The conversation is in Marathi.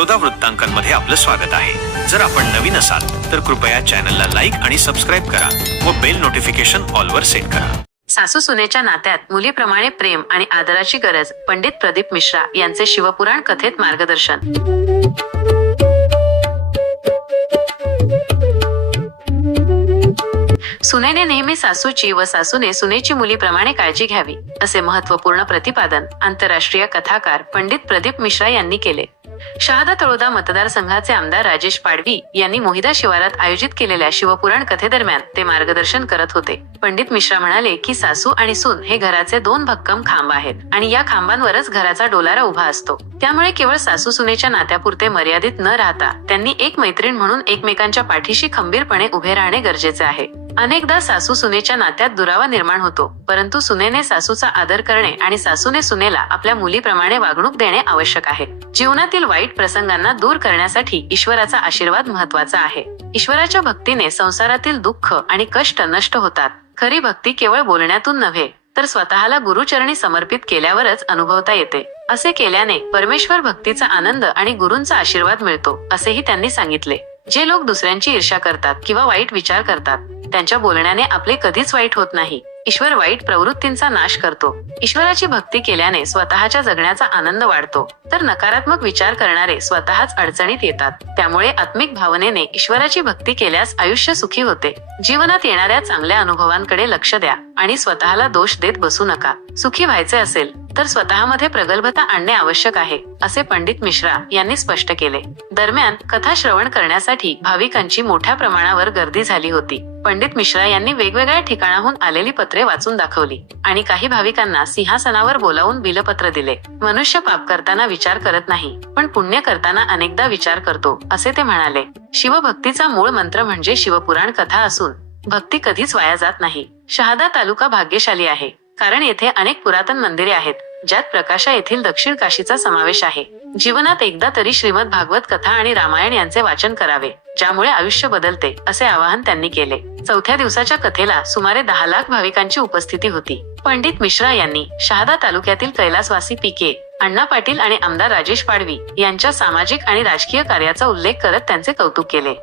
बडोदा वृत्तांकनमध्ये आपलं स्वागत आहे. जर आपण नवीन असाल तर कृपया चॅनलला लाईक आणि सबस्क्राईब करा व बेल नोटिफिकेशन ऑलवर सेट करा. सासू सुनेच्या नात्यात मुलीप्रमाणे प्रेम आणि आदराची गरज पंडित प्रदीप मिश्रा यांचे शिवपुराण कथेत मार्गदर्शन. सुनेने नेहमी सासूची व सासूने सुनेची मुलीप्रमाणे काळजी घ्यावी असे महत्त्वपूर्ण प्रतिपादन आंतरराष्ट्रीय कथाकार पंडित प्रदीप मिश्रा यांनी केले. शहादा तळोदा मतदारसंघाचे आमदार राजेश पाडवी यांनी मोहिदा शिवारात आयोजित केलेल्या शिवपुराण कथेदरम्यान ते मार्गदर्शन करत होते. पंडित मिश्रा म्हणाले की सासू आणि सून हे घराचे दोन भक्कम खांब आहेत आणि या खांबांवरच घराचा डोलारा उभा असतो. त्यामुळे केवळ सासू सुनेच्या नात्यापुरते मर्यादित न राहता त्यांनी एक मैत्रीण म्हणून एकमेकांच्या पाठीशी खंबीरपणे उभे राहणे गरजेचे आहे. अनेकदा सासू सुनेच्या नात्यात दुरावा निर्माण होतो परंतु सुनेने सासूचा आदर करणे आणि सासूने सुनेला आपल्या मुलीप्रमाणे वागणूक देणे आवश्यक आहे. जीवनातील वाईट प्रसंगांना दूर करण्यासाठी ईश्वराचा आशीर्वाद महत्त्वाचा आहे. ईश्वराच्या भक्तीने संसारातील दुःख आणि कष्ट नष्ट होतात. खरी भक्ती केवळ बोलण्यातून नव्हे तर स्वतःला गुरुचरणी समर्पित केल्यावरच अनुभवता येते. असे केल्याने परमेश्वर भक्तीचा आनंद आणि गुरूंचा आशीर्वाद मिळतो असेही त्यांनी सांगितले. जे लोक दुसऱ्यांची ईर्ष्या करतात किंवा वाईट विचार करतात त्यांच्या बोलण्याने आपले कधीच वाईट होत नाही. ईश्वर वाईट प्रवृत्तींचा नाश करतो. ईश्वराची भक्ती केल्याने स्वतःच्या जगण्याचा आनंद वाढतो. तर नकारात्मक विचार करणारे स्वतःच अडचणीत येतात. त्यामुळे आत्मिक भावनेने ईश्वराची भक्ती केल्यास आयुष्य सुखी होते. जीवनात येणाऱ्या चांगल्या अनुभवांकडे लक्ष द्या आणि स्वतःला दोष देत बसू नका. सुखी व्हायचे असेल तर स्वतःमध्ये प्रगल्भता आणणे आवश्यक आहे असे पंडित मिश्रा यांनी स्पष्ट केले. दरम्यान कथा श्रवण करण्यासाठी भाविकांची मोठ्या प्रमाणावर गर्दी झाली होती. पंडित मिश्रा यांनी वेगवेगळ्या ठिकाणाहून आलेली पत्रे वाचून दाखवली आणि काही भाविकांना सिंहासनावर बोलावून बिलपत्र दिले. मनुष्य पाप करताना विचार करत नाही पण पुण्य करताना अनेकदा विचार करतो असे ते म्हणाले. शिवभक्तीचा मूळ मंत्र म्हणजे शिवपुराण कथा असून भक्ती कधीच वाया जात नाही. शहादा तालुका भाग्यशाली आहे कारण येथे अनेक पुरातन मंदिरे आहेत. ज्यात प्रकाशा येथील दक्षिण काशीचा समावेश आहे. जीवनात एकदा तरी श्रीमद भागवत कथा आणि रामायण यांचे वाचन करावे ज्यामुळे आयुष्य बदलते असे आवाहन त्यांनी केले. चौथ्या दिवसाच्या कथेला सुमारे दहा लाख भाविकांची उपस्थिती होती. पंडित मिश्रा यांनी शहादा तालुक्यातील कैलासवासी पिके अण्णा पाटील आणि आमदार राजेश पाडवी यांच्या सामाजिक आणि राजकीय कार्याचा उल्लेख करत त्यांचे कौतुक केले.